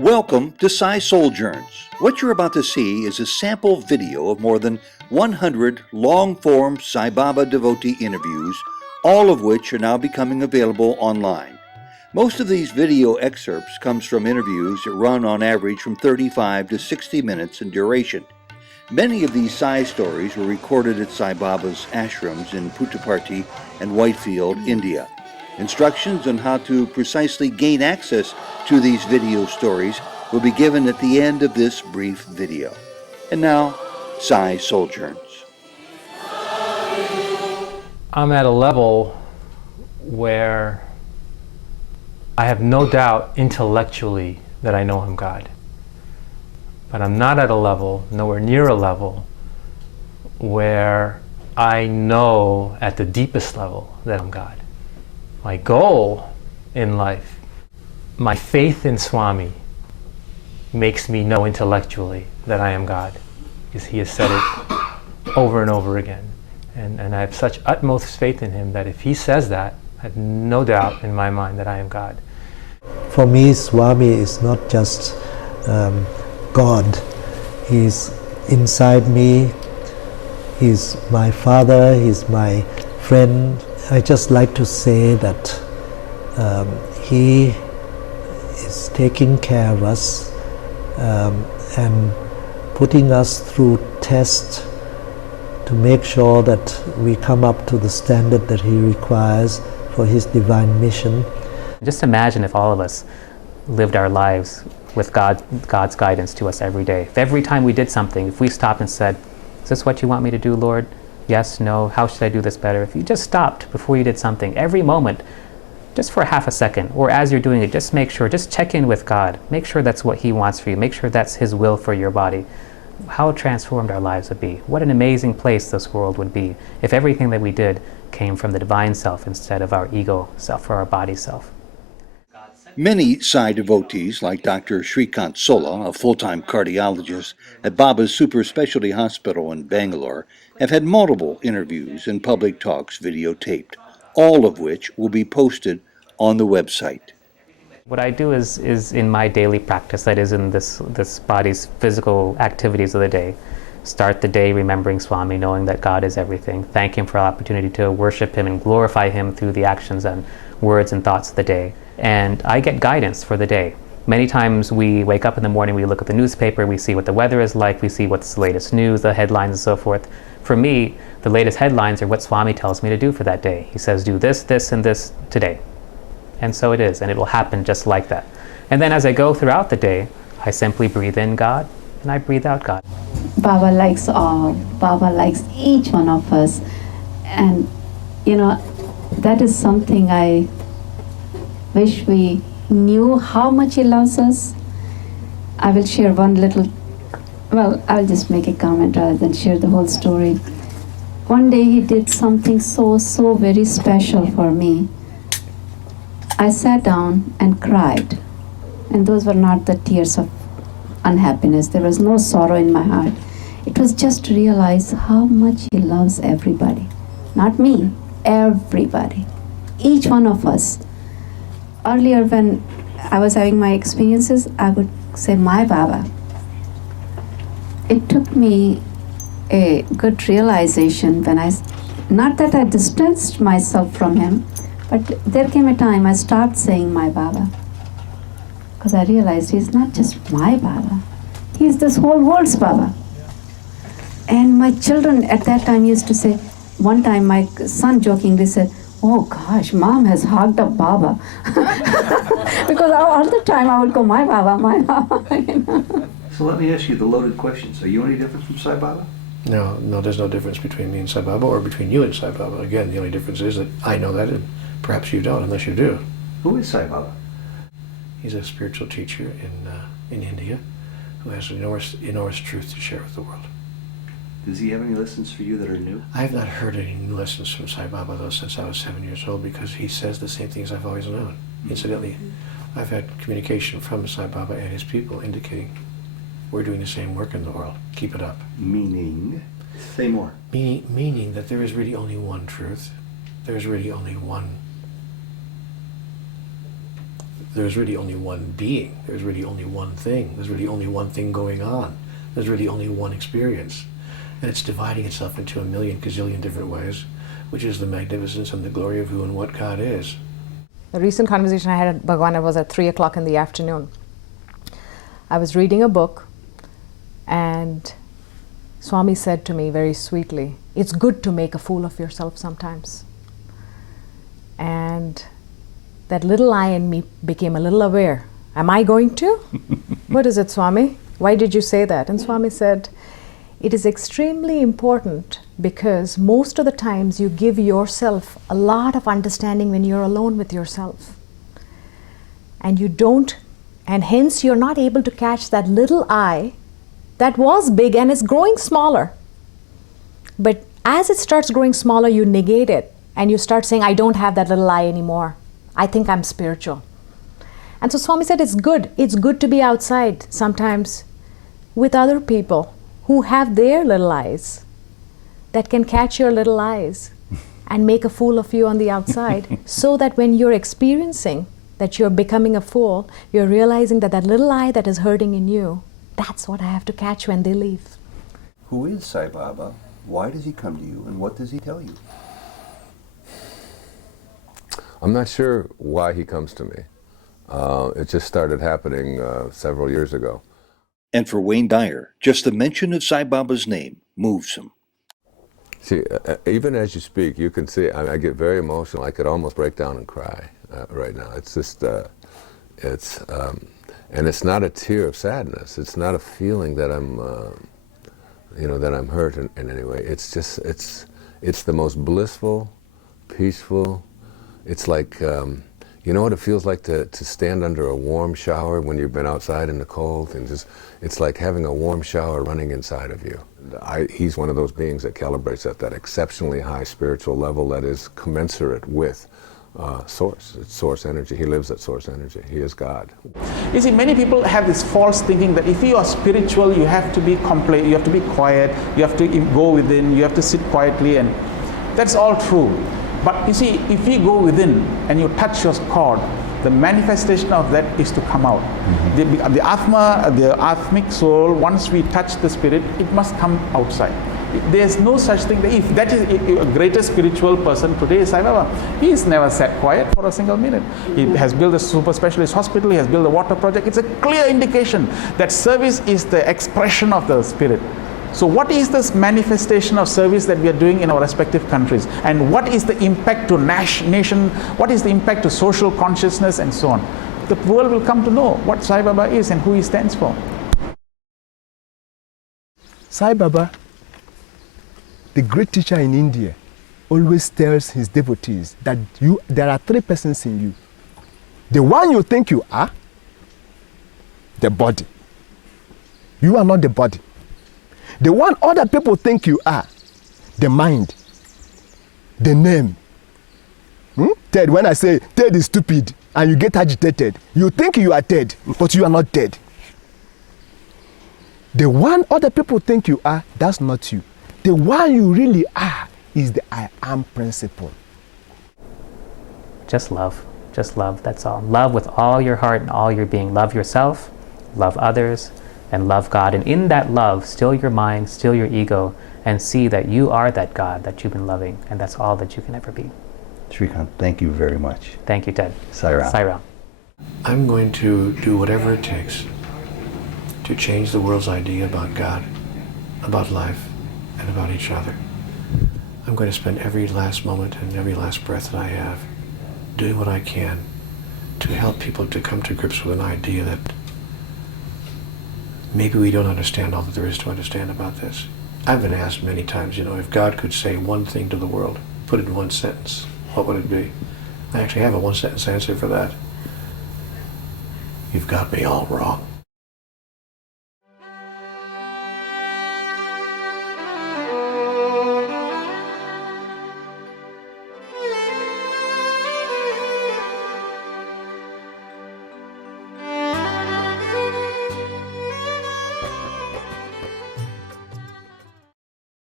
Welcome to Sai Souljourns. What you're about to see is a sample video of more than 100 long-form Sai Baba devotee interviews, all of which are now becoming available online. Most of these video excerpts comes from interviews that run on average from 35 to 60 minutes in duration. Many of these Sai stories were recorded at Sai Baba's ashrams in Puttaparthi and Whitefield, India. Instructions on how to precisely gain access to these video stories will be given at the end of this brief video. And now, Sai Souljourns. I'm at a level where I have no doubt intellectually that I know I'm God. But I'm not at a level, nowhere near a level, where I know at the deepest level that I'm God. My goal in life, my faith in Swami, makes me know intellectually that I am God, because he has said it over and over again. And I have such utmost faith in him that if he says that, I have no doubt in my mind that I am God. For me, Swami is not just God. He's inside me. He's my father. He's my friend. I just like to say that he is taking care of us and putting us through tests to make sure that we come up to the standard that he requires for his divine mission. Just imagine if all of us lived our lives with God's guidance to us every day. If every time we did something, if we stopped and said, "Is this what you want me to do, Lord? Yes, no, how should I do this better?" If you just stopped before you did something, every moment, just for half a second, or as you're doing it, just make sure, just check in with God. Make sure that's what he wants for you. Make sure that's his will for your body. How transformed our lives would be. What an amazing place this world would be if everything that we did came from the divine self instead of our ego self or our body self. Many Sai devotees, like Dr. Srikanth Sola, a full-time cardiologist at Baba's Super Specialty Hospital in Bangalore, have had multiple interviews and public talks videotaped, all of which will be posted on the website. What I do is in my daily practice, that is in this body's physical activities of the day. Start the day remembering Swami, knowing that God is everything. Thank him for the opportunity to worship him and glorify him through the actions and words and thoughts of the day. And I get guidance for the day. Many times we wake up in the morning, we look at the newspaper, we see what the weather is like, we see what's the latest news, the headlines and so forth. For me, the latest headlines are what Swami tells me to do for that day. He says, do this, this, and this today. And so it is, and it will happen just like that. And then as I go throughout the day, I simply breathe in God, and I breathe out God. Baba likes all. Baba likes each one of us. And, that is something I wish we knew how much he loves us. I will share I'll just make a comment rather than share the whole story. One day he did something so very special for me. I sat down and cried. And those were not the tears of unhappiness. There was no sorrow in my heart. It was just to realize how much he loves everybody. Not me, everybody. Each one of us. Earlier when I was having my experiences, I would say, my Baba. It took me a good realization when not that I distanced myself from him, but there came a time I stopped saying my Baba. Because I realized he's not just my Baba, he's this whole world's Baba. And my children at that time used to say, one time my son jokingly said, "Oh gosh, Mom has hogged up Baba." Because all the time I would go, my Baba, my Baba. So let me ask you the loaded questions. Are you any different from Sai Baba? No, there's no difference between me and Sai Baba or between you and Sai Baba. Again, the only difference is that I know that and perhaps you don't, unless you do. Who is Sai Baba? He's a spiritual teacher in India who has enormous truth to share with the world. Does he have any lessons for you that are new? I have not heard any new lessons from Sai Baba, though, since I was 7 years old, because he says the same things I've always known. Incidentally, I've had communication from Sai Baba and his people indicating we're doing the same work in the world. Keep it up. Meaning? Say more. Meaning that there is really only one truth. There is really only one there's really only one being, there's really only one thing, there's really only one thing going on, there's really only one experience. And it's dividing itself into a million gazillion different ways, which is the magnificence and the glory of who and what God is. A recent conversation I had at Bhagwan was at 3 o'clock in the afternoon. I was reading a book and Swami said to me very sweetly, "It's good to make a fool of yourself sometimes." And that little I in me became a little aware. Am I going to? What is it, Swami? Why did you say that? And Swami said, it is extremely important because most of the times you give yourself a lot of understanding when you're alone with yourself. And you don't, and hence you're not able to catch that little I that was big and is growing smaller. But as it starts growing smaller, you negate it and you start saying, I don't have that little I anymore. I think I'm spiritual. And so Swami said, it's good. It's good to be outside sometimes with other people who have their little eyes that can catch your little eyes and make a fool of you on the outside so that when you're experiencing that you're becoming a fool, you're realizing that that little eye that is hurting in you, that's what I have to catch when they leave. Who is Sai Baba? Why does he come to you, and what does he tell you? I'm not sure why he comes to me. It just started happening several years ago. And for Wayne Dyer, just the mention of Sai Baba's name moves him. See, even as you speak, you can see I get very emotional. I could almost break down and cry right now. It's just, and it's not a tear of sadness. It's not a feeling that I'm, that I'm hurt in any way. It's just, it's the most blissful, peaceful. It's like, you know what it feels like to stand under a warm shower when you've been outside in the cold, and just, it's like having a warm shower running inside of you. He's one of those beings that calibrates at that exceptionally high spiritual level that is commensurate with Source. It's Source energy. He lives at Source energy. He is God. You see, many people have this false thinking that if you are spiritual, you have to be you have to be quiet, you have to go within, you have to sit quietly, and that's all true. But you see, if you go within and you touch your cord, the manifestation of that is to come out. Mm-hmm. The Atma, the Atmic soul, once we touch the spirit, it must come outside. There's no such thing. If that is a greatest spiritual person today, Sai Baba, he's never sat quiet for a single minute. He has built a super specialist hospital, he has built a water project. It's a clear indication that service is the expression of the spirit. So what is this manifestation of service that we are doing in our respective countries? And what is the impact to nation? What is the impact to social consciousness and so on? The world will come to know what Sai Baba is and who he stands for. Sai Baba, the great teacher in India, always tells his devotees that there are three persons in you. The one you think you are, the body. You are not the body. The one other people think you are, the mind, the name. Ted, when I say Ted is stupid and you get agitated, you think you are Ted, but you are not Ted. The one other people think you are, that's not you. The one you really are is the I am principle. Just love, that's all. Love with all your heart and all your being. Love yourself, love others, and love God. And in that love, still your mind, still your ego, and see that you are that God that you've been loving, and that's all that you can ever be. Srikanth, thank you very much. Thank you, Ted. Sai Ram. Sai Ram. I'm going to do whatever it takes to change the world's idea about God, about life, and about each other. I'm going to spend every last moment and every last breath that I have doing what I can to help people to come to grips with an idea that maybe we don't understand all that there is to understand about this. I've been asked many times, if God could say one thing to the world, put it in one sentence, what would it be? I actually have a one-sentence answer for that. You've got me all wrong.